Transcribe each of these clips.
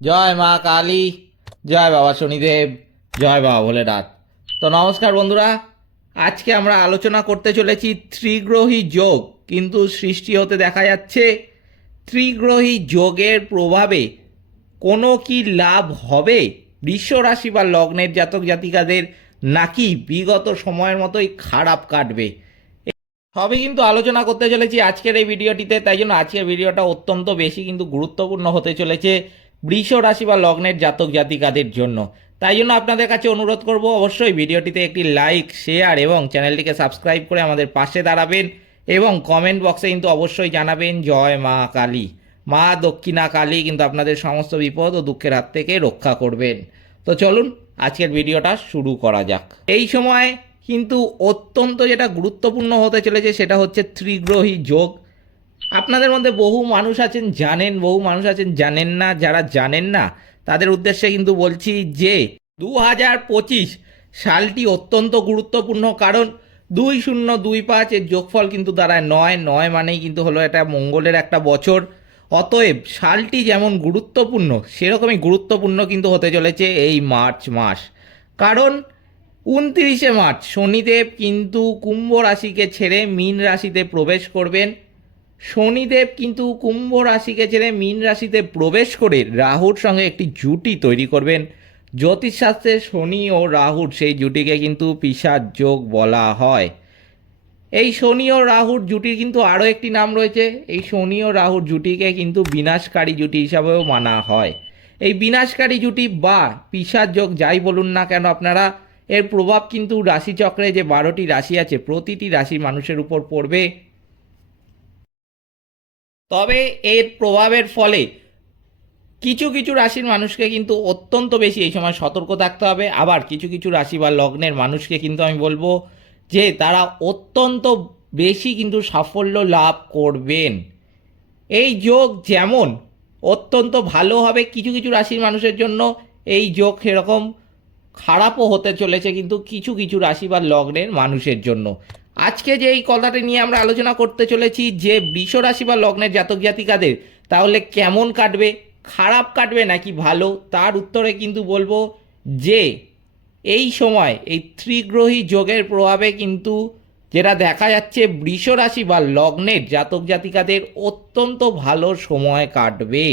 জয় মা কালী, জয় বাবা শনিদেব, জয় বাবা ভোলেনাথ। তো নমস্কার বন্ধুরা, আজকে আমরা আলোচনা করতে চলেছি ত্রিগ্রহী যোগ, কিন্তু সৃষ্টি হতে দেখা যাচ্ছে ত্রিগ্রহী যোগের প্রভাবে কোনো কি লাভ হবে? বৃষ রাশি বা লগ্নের জাতক জাতিকাদের নাকি বিগত সময়ের মতোই খারাপ কাটবে? সবই কিন্তু আলোচনা করতে চলেছি আজকের এই ভিডিওটিতে, তাই জন্য আজকের ভিডিওটা অত্যন্ত বেশি কিন্তু গুরুত্বপূর্ণ হতে চলেছে। বৃষ রাশি বা লগ্নের জাতক জাতিকাদের জন্য। তাই জন্য আপনাদের কাছে অনুরোধ করব, অবশ্যই ভিডিওটিতে একটি লাইক, শেয়ার এবং চ্যানেলটিকে সাবস্ক্রাইব করে আমাদের পাশে দাঁড়াবেন এবং কমেন্ট বক্সে কিন্তু অবশ্যই জানাবেন, জয় মা কালী। মা দক্ষিণা কালী কিন্তু আপনাদের সমস্ত বিপদ ও দুঃখের হাত থেকে রক্ষা করবেন। তো চলুন, আজকের ভিডিওটা শুরু করা যাক। এই সময় কিন্তু অত্যন্ত যেটা গুরুত্বপূর্ণ হতে চলেছে সেটা হচ্ছে ত্রিগ্রহী যোগ। আপনাদের মধ্যে বহু মানুষ আছেন, জানেন, বহু মানুষ আছেন, জানেন না, যারা জানেন না, তাদের উদ্দেশ্যে কিন্তু বলছি যে দু হাজার পঁচিশ সালটি অত্যন্ত গুরুত্বপূর্ণ, কারণ দুই শূন্য দুই পাঁচ এর যোগফল কিন্তু দাঁড়ায় নয় নয় মানেই কিন্তু হলো এটা মঙ্গলের একটা বছর। অতএব সালটি যেমন গুরুত্বপূর্ণ, সেরকমই গুরুত্বপূর্ণ কিন্তু হতে চলেছে এই মার্চ মাস। কারণ উনত্রিশে মার্চ শনিদেব কিন্তু কুম্ভ রাশিকে ছেড়ে মীন রাশিতে প্রবেশ করবেন। শনিদেব কিন্তু কুম্ভ রাশিকে ছেড়ে মীন রাশিতে প্রবেশ করে রাহুর সঙ্গে একটি জুটি তৈরি করবেন। জ্যোতিষশাস্ত্রে শনি ও রাহুর সেই জুটিকে কিন্তু পিসার যোগ বলা হয়। এই শনি ও রাহুর জুটির কিন্তু আরও একটি নাম রয়েছে। এই শনি ও রাহুর জুটিকে কিন্তু বিনাশকারী জুটি হিসাবেও মানা হয়। এই বিনাশকারী জুটি বা পিসার যোগ যাই বলুন না কেন আপনারা, এর প্রভাব কিন্তু রাশিচক্রে যে বারোটি রাশি আছে, প্রতিটি রাশির মানুষের উপর পড়বে। তবে এর প্রভাবের ফলে কিছু কিছু রাশির মানুষকে কিন্তু অত্যন্ত বেশি এই সময় সতর্ক থাকতে হবে। আবার কিছু কিছু রাশি বা লগ্নের মানুষকে কিন্তু আমি বলব যে তারা অত্যন্ত বেশি কিন্তু সাফল্য লাভ করবেন। এই যোগ যেমন অত্যন্ত ভালো হবে কিছু কিছু রাশির মানুষের জন্য, এই যোগ সেরকম খারাপও হতে চলেছে কিন্তু কিছু কিছু রাশি বা লগ্নের মানুষের জন্য। আজকে যে এই কথাটা নিয়ে আমরা আলোচনা করতে চলেছি, যে বৃষ রাশি বা লগ্নের জাতক জাতিকাদের, তাহলে কেমন কাটবে? খারাপ কাটবে নাকি ভালো? তার উত্তরে কিন্তু বলব যে, এই সময়, এই ত্রিগ্রহী যোগের প্রভাবে কিন্তু যেটা দেখা যাচ্ছে বৃষ রাশি বা লগ্নের জাতক জাতিকাদের অত্যন্ত ভালো সময় কাটবে।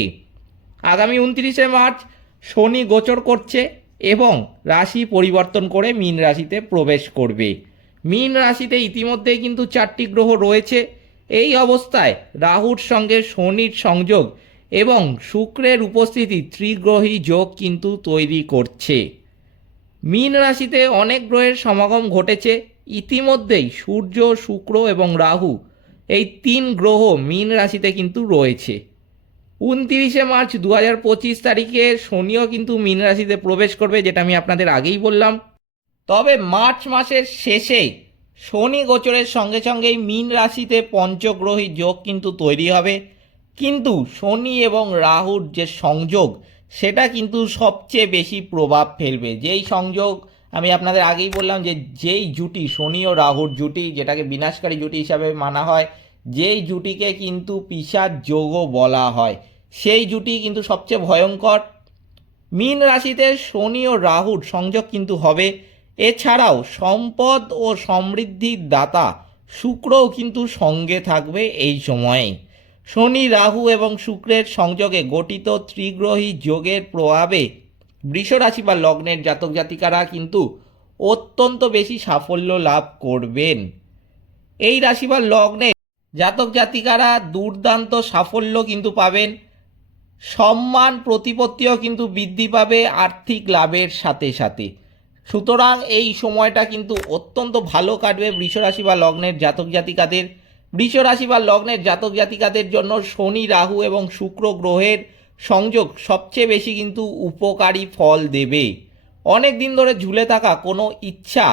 আগামী উনত্রিশে মার্চ, শনি গোচর করছে এবং রাশি পরিবর্তন করে মীন রাশিতে প্রবেশ করবে। মীন রাশিতে ইতিমধ্যেই কিন্তু চারটি গ্রহ রয়েছে। এই অবস্থায় রাহুর সঙ্গে শনির সংযোগ এবং শুক্রের উপস্থিতি ত্রিগ্রহী যোগ কিন্তু তৈরি করছে। মীন রাশিতে অনেক গ্রহের সমাগম ঘটেছে। ইতিমধ্যেই সূর্য, শুক্র এবং রাহু এই তিন গ্রহ মীন রাশিতে কিন্তু রয়েছে। উনতিরিশে মার্চ দু হাজার পঁচিশ তারিখে শনিও কিন্তু মীন রাশিতে প্রবেশ করবে, যেটা আমি আপনাদের আগেই বললাম। তবে মার্চ মাসের শেষে শনি গোচরের সঙ্গে সঙ্গেই মীন রাশিতে পঞ্চগ্রহী যোগ কিন্তু তৈরি হবে। কিন্তু শনি এবং রাহুর যে সংযোগ, সেটা কিন্তু সবচেয়ে বেশি প্রভাব ফেলবে। যেই সংযোগ আমি আপনাদের আগেই বললাম যে যেই জুটি, শনি ও রাহুর জুটি, যেটাকে বিনাশকারী জুটি হিসাবে মানা হয়, যেই জুটিকে কিন্তু পিসার যোগও বলা হয়। সেই জুটি কিন্তু সবচেয়ে ভয়ঙ্কর। মীন রাশিতে শনি ও রাহুর সংযোগ কিন্তু হবে। এছাড়াও সম্পদ ও সমৃদ্ধির দাতা শুক্রও কিন্তু সঙ্গে থাকবে এই সময়ে। শনি, রাহু এবং শুক্রের সংযোগে গঠিত ত্রিগ্রহী যোগের প্রভাবে বৃষরাশি বা লগ্নের জাতক জাতিকারা কিন্তু অত্যন্ত বেশি সাফল্য লাভ করবেন। এই রাশি বা লগ্নে জাতক জাতিকারা দুর্দান্ত সাফল্য কিন্তু পাবেন। সম্মান, প্রতিপত্তিও কিন্তু বৃদ্ধি পাবে আর্থিক লাভের সাথে সাথে। সুতরাং এই সময়টা কিন্তু অত্যন্ত ভালো কাটবে বৃষরাশি বা লগ্নের জাতক জাতিকাদের। বৃষরাশি বা লগ্নের জাতক জাতিকাদের জন্য শনি, রাহু এবং শুক্র গ্রহের সংযোগ সবচেয়ে বেশি কিন্তু উপকারী ফল দেবে। অনেক দিন ধরে ঝুলে থাকা কোনো ইচ্ছা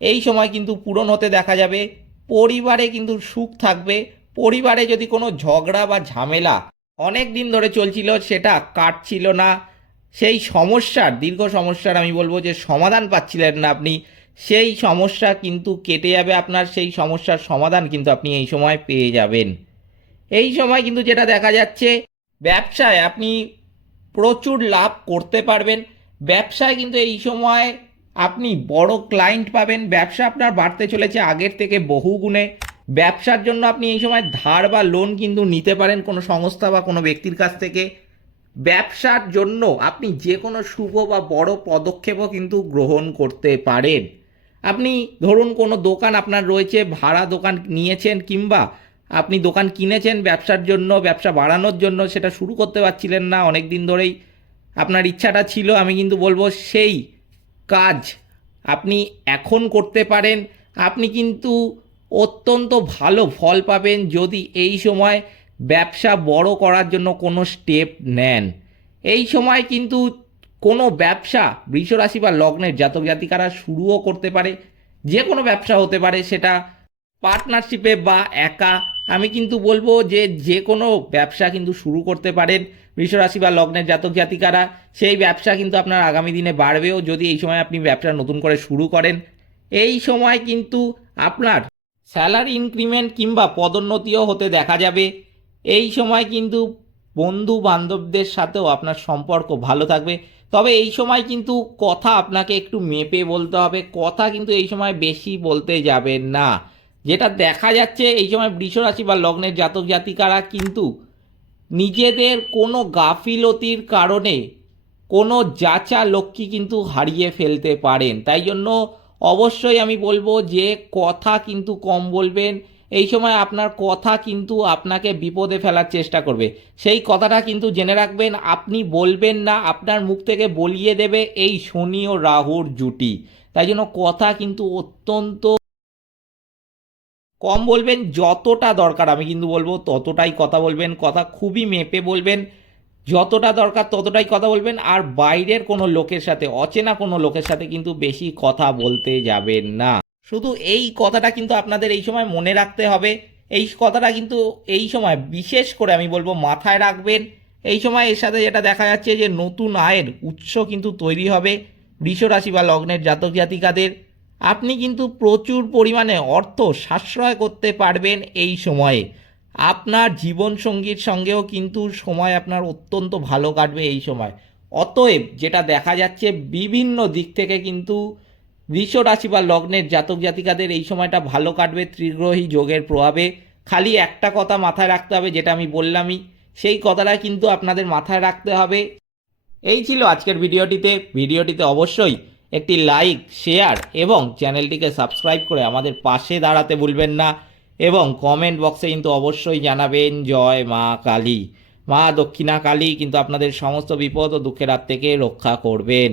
এই সময় কিন্তু পূরণ হতে দেখা যাবে। পরিবারে কিন্তু সুখ থাকবে। পরিবারে যদি কোনো ঝগড়া বা ঝামেলা অনেক দিন ধরে চলছিল, সেটা কাটছিল না। সেই সমস্যার, দীর্ঘ সমস্যার আমি বলব যে সমাধান পাচ্ছিলেন না আপনি, সেই সমস্যা কিন্তু কেটে যাবে আপনার, সেই সমস্যার সমাধান কিন্তু আপনি এই সময় পেয়ে যাবেন। এই সময় কিন্তু যেটা দেখা যাচ্ছে, ব্যবসায় আপনি প্রচুর লাভ করতে পারবেন, ব্যবসায় কিন্তু এই সময় আপনি বড় ক্লায়েন্ট পাবেন, ব্যবসা আপনার বাড়তে চলেছে আগের থেকে বহু গুণে ব্যবসার জন্য আপনি এই সময় ধার বা লোন কিন্তু নিতে পারেন কোনো সংস্থা বা কোনো ব্যক্তির কাছ থেকে। ব্যবসার জন্য আপনি যে কোনো শুভ বা বড় পদক্ষেপও কিন্তু গ্রহণ করতে পারেন। আপনি ধরুন কোনো দোকান আপনার রয়েছে, ভাড়া দোকান নিয়েছেন কিংবা আপনি দোকান কিনেছেন ব্যবসার জন্য, ব্যবসা বাড়ানোর জন্য, সেটা শুরু করতে পারছিলেন না অনেক দিন ধরেই আপনার ইচ্ছাটা ছিল, আমি কিন্তু বলব সেই কাজ আপনি এখন করতে পারেন। আপনি কিন্তু অত্যন্ত ভালো ফল পাবেন যদি এই সময় ব্যবসা বড় করার জন্য কোনো স্টেপ নেন। এই সময় কিন্তু কোনো ব্যবসা বৃষরাশি বা লগ্নের জাতক জাতিকারা শুরুও করতে পারে, যে কোনো ব্যবসা হতে পারে, সেটা পার্টনারশিপে বা একা। আমি কিন্তু বলব যে যে কোনো ব্যবসা কিন্তু শুরু করতে পারেন বৃষরাশি বা লগ্নের জাতক জাতিকারা। সেই ব্যবসা কিন্তু আপনার আগামী দিনে বাড়বেও যদি এই সময় আপনি ব্যবসা নতুন করে শুরু করেন। এই সময় কিন্তু আপনার স্যালারি ইনক্রিমেন্ট কিংবা পদোন্নতিও হতে দেখা যাবে। এই সময় কিন্তু বন্ধু বান্ধবদের সাথেও আপনার সম্পর্ক ভালো থাকবে। তবে এই সময় কিন্তু কথা আপনাকে একটু মেপে বলতে হবে। কথা কিন্তু এই সময় বেশি বলতে যাবেন না। যেটা দেখা যাচ্ছে, এই সময় বৃষরাশি বা লগ্নের জাতক জাতিকারা কিন্তু নিজেদের কোনো গাফিলতির কারণে কোনো যাচা লক্ষ্মী কিন্তু হারিয়ে ফেলতে পারেন। তাই জন্য অবশ্যই আমি বলব যে, কথা কিন্তু কম বলবেন। এই সময় আপনার কথা কিন্তু আপনাকে বিপদে ফেলার চেষ্টা করবে। সেই কথাটা কিন্তু জেনে রাখবেন, আপনি বলবেন না, আপনার মুখ থেকে বলিয়ে দেবে এই শনি ও রাহুর জুটি। তাই জন্য কথা কিন্তু অত্যন্ত কম বলবেন, যতটা দরকার, আমি কিন্তু বলব ততটাই কথা বলবেন, কথা খুবই মেপে বলবেন, যতটা দরকার ততটাই কথা বলবেন, আর বাইরের কোনো লোকের সাথে, অচেনা কোনো লোকের সাথে কিন্তু বেশি কথা বলতে যাবেন না। শুধু এই কথাটা কিন্তু আপনাদের এই সময় মনে রাখতে হবে। এই কথাটা কিন্তু এই সময় বিশেষ করে আমি বলব মাথায় রাখবেন। এই সময় এর সাথে যেটা দেখা যাচ্ছে যে নতুন আয়ের উৎস কিন্তু তৈরি হবে বৃষ রাশি বা লগ্নের জাতক জাতিকাদের। আপনি কিন্তু প্রচুর পরিমাণে অর্থ সাশ্রয় করতে পারবেন এই সময়ে। আপনার জীবনসঙ্গীর সঙ্গেও কিন্তু সময় আপনার অত্যন্ত ভালো কাটবে এই সময়। অতএব যেটা দেখা যাচ্ছে বিভিন্ন দিক থেকে কিন্তু বৃষ রাশি বা লগ্নের জাতক জাতিকাদের এই সময়টা ভালো কাটবে ত্রিগ্রহী যোগের প্রভাবে। খালি একটা কথা মাথায় রাখতে হবে, যেটা আমি বললামই, সেই কথাটা কিন্তু আপনাদের মাথায় রাখতে হবে। এই ছিল আজকের ভিডিওটিতে। ভিডিওটিতে অবশ্যই একটি লাইক, শেয়ার এবং চ্যানেলটিকে সাবস্ক্রাইব করে আমাদের পাশে দাঁড়াতে ভুলবেন না এবং কমেন্ট বক্সে কিন্তু অবশ্যই জানাবেন, জয় মা কালী। মা দক্ষিণা কালী কিন্তু আপনাদের সমস্ত বিপদ ও দুঃখের হাত থেকে রক্ষা করবেন।